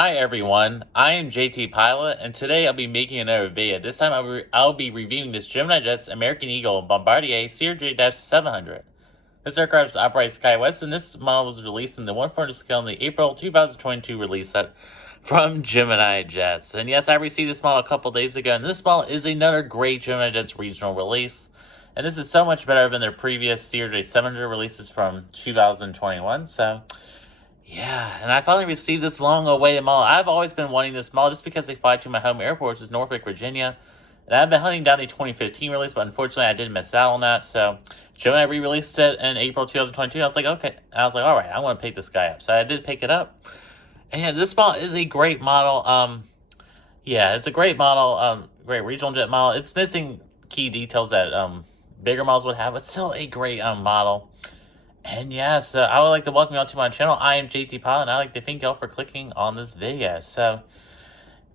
Hi everyone, I am JT Pilot, and today I'll be making another video. This time I'll be reviewing this Gemini Jet's American Eagle Bombardier CRJ700. This aircraft operates SkyWest, and this model was released in the 1/4 scale in the April 2022 release set from Gemini Jets. And yes, I received this model a couple days ago, and this model is another great Gemini Jets regional release. And this is so much better than their previous CRJ700 releases from 2021, so yeah, and I finally received this long-awaited model. I've always been wanting this model just because they fly to my home airport, which is Norfolk, Virginia. And I've been hunting down the 2015 release, but unfortunately I did miss out on that. So Gemini re-released it in April 2022. I was like, okay. All right, I want to pick this guy up. So I did pick it up. And yeah, this model is a great model. Yeah, it's a great model. Great regional jet model. It's missing key details that bigger models would have, but still a great model. And yeah, so I would like to welcome y'all to my channel. I am JT Pilot, and I'd like to thank y'all for clicking on this video. So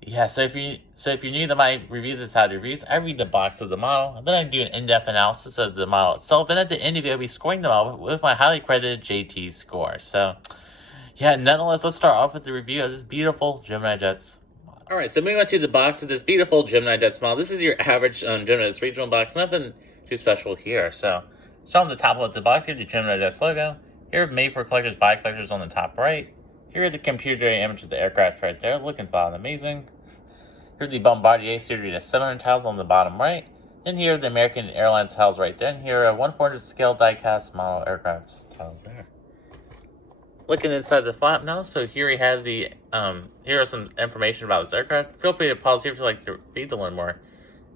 yeah, so if you're new to my reviews, it's how to reviews. I read the box of the model, and then I do an in-depth analysis of the model itself, and at the end of it, I'll be scoring the model with my highly credited JT score. So yeah, nonetheless, let's start off with the review of this beautiful Gemini Jets. Alright, so moving on to the box of this beautiful Gemini Jets model. This is your average Gemini Jets regional box, nothing too special here. So on the top of the box, here's the Gemini Jets logo. Here, made for collectors, by collectors on the top right. Here are the computer-generated image of the aircraft right there, looking fine and amazing. Here's the Bombardier CRJ700 tiles on the bottom right. And here are the American Airlines tiles right there. And here are 1/4 scale die-cast model aircraft tiles there. Looking inside the flap now, so here we have the, here are some information about this aircraft. Feel free to pause here if you'd like to read to learn more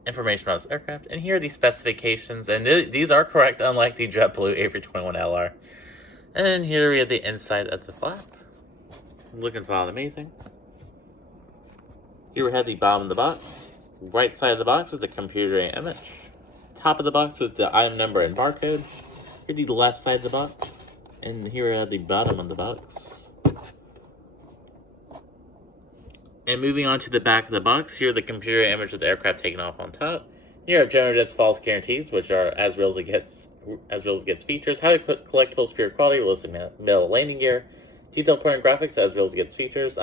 information about this aircraft. And here are the specifications, and these are correct, unlike the JetBlue A321LR. And here we have the inside of the flap. Looking fine amazing. Here we have the bottom of the box. Right side of the box is the computer image. Top of the box with the item number and barcode. Here the left side of the box. And here we have the bottom of the box. And moving on to the back of the box, here are the computer image of the aircraft taken off on top. Here are Gemini Jet's false guarantees, which are as real as it gets features. Highly collectible, superior quality, realistic metal landing gear. Detailed printed graphics, as real as it gets features.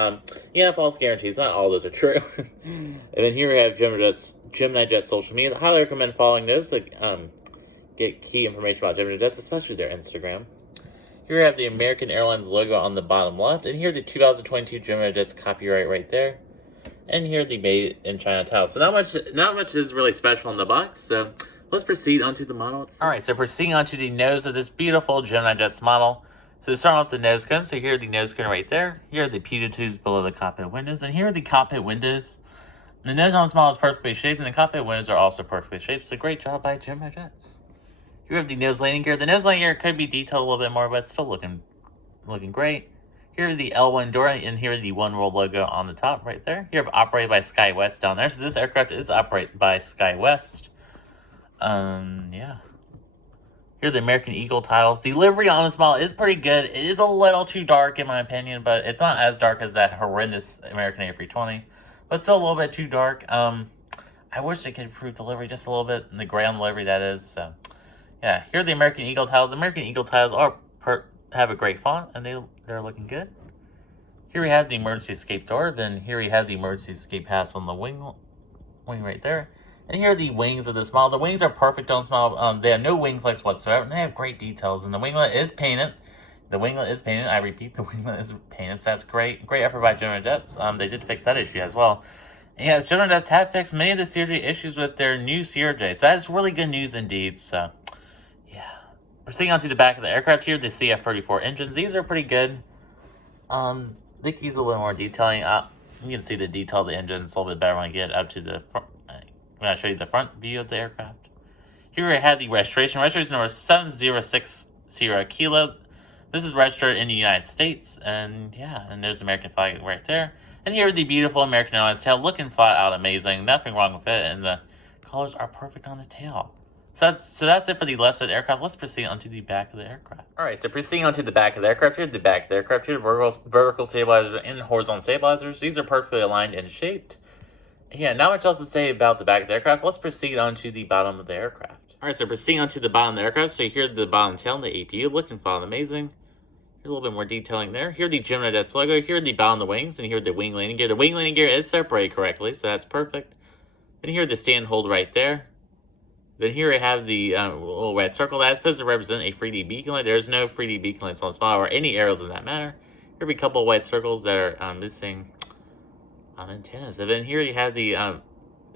Yeah, false guarantees. Not all those are true. And then here we have Gemini Jet's social media. I highly recommend following those to get key information about Gemini Jets, especially their Instagram. Here we have the American Airlines logo on the bottom left, and here the 2022 Gemini Jets copyright right there. And here the Made in China tile. So not much is really special on the box. So let's proceed onto the model itself. All right, so proceeding onto the nose of this beautiful Gemini Jets model. So to start off the nose cone, so here are the nose cone right there. Here are the pitot tubes below the cockpit windows, and here are the cockpit windows. The nose on this model is perfectly shaped, and the cockpit windows are also perfectly shaped. So great job by Gemini Jets. Here we have the nose landing gear. The nose landing gear could be detailed a little bit more, but it's still looking great. Here is the L1 door, and here is the One World logo on the top right there. Here, operated by SkyWest down there. So this aircraft is operated by SkyWest. Yeah. Here are the American Eagle tiles. The livery on this model is pretty good. It is a little too dark in my opinion, but it's not as dark as that horrendous American A320. But still a little bit too dark. I wish they could improve the livery just a little bit. In the ground livery, that is. So yeah, here are the American Eagle tiles. The American Eagle tiles have a great font, and they're looking good. Here we have the emergency escape door. Then here we have the emergency escape pass on the wing right there. And here are the wings of this model. The wings are perfect on this model. They have no wing flex whatsoever, and they have great details. And the winglet is painted. The winglet is painted. I repeat, the winglet is painted. So that's great. Great effort by Gemini Jets. They did fix that issue as well. And yes, Gemini Jets have fixed many of the CRJ issues with their new CRJ. So that's really good news indeed. So proceeding on to the back of the aircraft here, the CF34 engines. These are pretty good. They could use a little more detailing. You can see the detail of the engines a little bit better when I get up to the front, when I show you the front view of the aircraft. Here we have the registration. Registration number 7060 Kilo. This is registered in the United States. And yeah, and there's the American flag right there. And here the beautiful American Airlines tail, looking flat out amazing. Nothing wrong with it. And the colors are perfect on the tail. So that's it for the left side of the aircraft. Let's proceed onto the back of the aircraft. Alright, so proceeding onto the back of the aircraft here, vertical stabilizers and horizontal stabilizers. These are perfectly aligned and shaped. Yeah, not much else to say about the back of the aircraft. Let's proceed onto the bottom of the aircraft. Alright, so proceeding onto the bottom of the aircraft. So here's the bottom tail and the APU, looking fine amazing. A little bit more detailing there. Here the Gemini Jets logo. Here the bow on the wings, and here the wing landing gear. The wing landing gear is separated correctly, so that's perfect. And here the stand hold right there. Then here we have the little red circle that is supposed to represent a 3D beacon light. There's no 3D beacon lights on this model or any arrows in that matter. Here will be a couple of white circles that are missing antennas. And then here you have the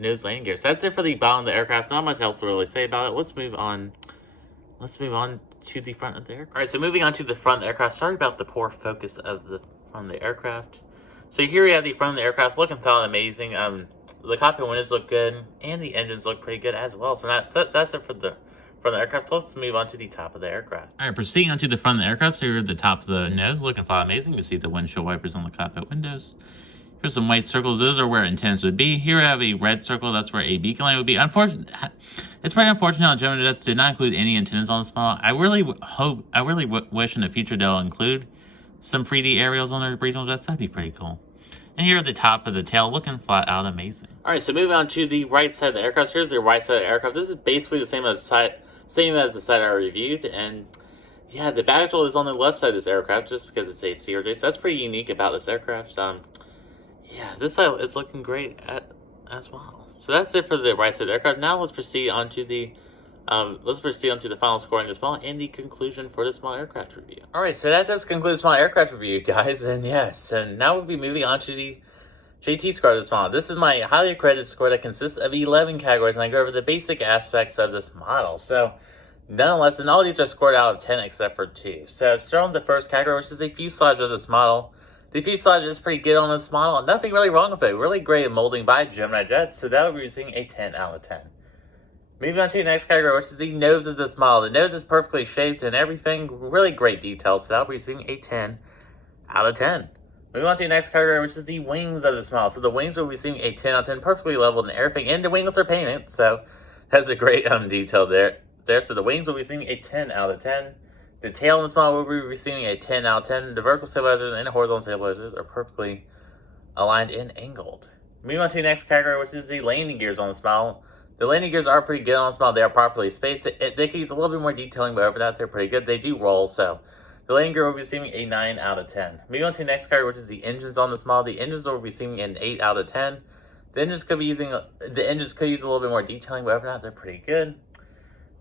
nose landing gear. So that's it for the bow of the aircraft. Not much else to really say about it. Let's move on. Let's move on to the front of the aircraft. All right, so moving on to the front of the aircraft. Sorry about the poor focus of the front of the aircraft. So here we have the front of the aircraft looking amazing. The cockpit windows look good, and the engines look pretty good as well. So that's it for the front of the aircraft. So let's move on to the top of the aircraft. All right, proceeding on to the front of the aircraft. So here the top of the nose looking amazing. You can see the windshield wipers on the cockpit windows. Here's some white circles. Those are where antennas would be. Here we have a red circle. That's where a beacon light would be. Unfortunately, it's pretty unfortunate how Gemini Jets did not include any antennas on this model. I really wish in the future they'll include some 3D aerials on their regional jets. That'd be pretty cool. And here at the top of the tail, looking flat out amazing. All right, so moving on to the right side of the aircraft. Here's the right side of the aircraft. This is basically the same as the side I reviewed, and yeah, the baggage hold is on the left side of this aircraft just because it's a CRJ. So that's pretty unique about this aircraft. Yeah, this side is looking great as well. So that's it for the right side of the aircraft. Now let's proceed on to the final scoring of this model and the conclusion for this small aircraft review. All right, so that does conclude the small aircraft review, guys. And yes, and now we'll be moving on to the JT score of this model. This is my highly accredited score that consists of 11 categories, and I go over the basic aspects of this model. So nonetheless, and all these are scored out of 10 except for 2. So starting with the first category, which is a fuselage of this model. The fuselage is pretty good on this model. Nothing really wrong with it. Really great molding by Gemini Jets. So that would be using a 10 out of 10. Moving on to the next category, which is the nose of this model. The nose is perfectly shaped and everything. Really great details. So that would be using a 10 out of 10. Moving on to the next category, which is the wings of this model. So the wings will be using a 10 out of 10. Perfectly leveled and everything. And the wings are painted. So that's a great detail there. So the wings will be using a 10 out of 10. The tail in this model will be receiving a 10 out of 10. The vertical stabilizers and the horizontal stabilizers are perfectly aligned and angled. Moving on to the next category, which is the landing gears on this model. The landing gears are pretty good on this model. They are properly spaced. They can use a little bit more detailing, but over that, they're pretty good. They do roll, so the landing gear will be receiving a 9 out of 10. Moving on to the next category, which is the engines on this model. The engines will be receiving an 8 out of 10. The engines could use a little bit more detailing, but over that, they're pretty good.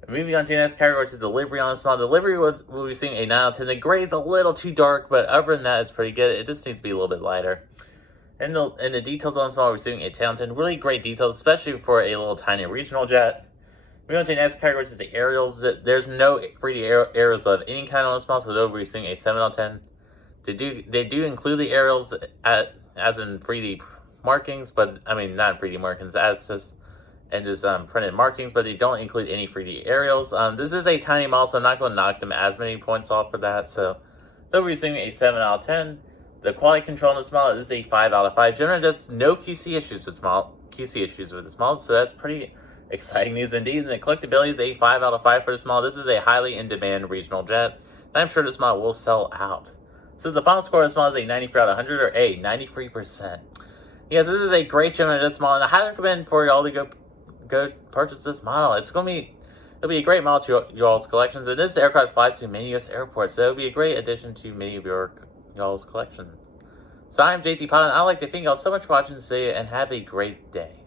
Moving on to the next category, which is the livery on this model. The livery will be seeing a 9 out of 10. The gray is a little too dark, but other than that, it's pretty good. It just needs to be a little bit lighter. And the details on this model, we're seeing a 10 out of 10. Really great details, especially for a little tiny regional jet. Moving on to the next category, which is the aerials. There's no 3D aerials of any kind on this model, so they'll be seeing a 7 out of 10. They do include the aerials as in 3D markings, but I mean not 3D markings, as just printed markings, but they don't include any 3D aerials. This is a tiny model, so I'm not going to knock them as many points off for that. So they'll be receiving a 7 out of 10. The quality control on this model is a 5 out of 5. Generally, does no QC issues with this model, so that's pretty exciting news indeed. And the collectability is a 5 out of 5 for this model. This is a highly in-demand regional jet, and I'm sure this model will sell out. So the final score of this model is a 93 out of 100, or a 93%. Yes, this is a great Gemini Jet model, and I highly recommend for y'all to go purchase this model. It'll be a great model to y'all's collections, and this aircraft flies to many U.S. airports, so it'll be a great addition to many of y'all's collection. So I'm JT Pilot, and I'd like to thank y'all so much for watching this video, and have a great day.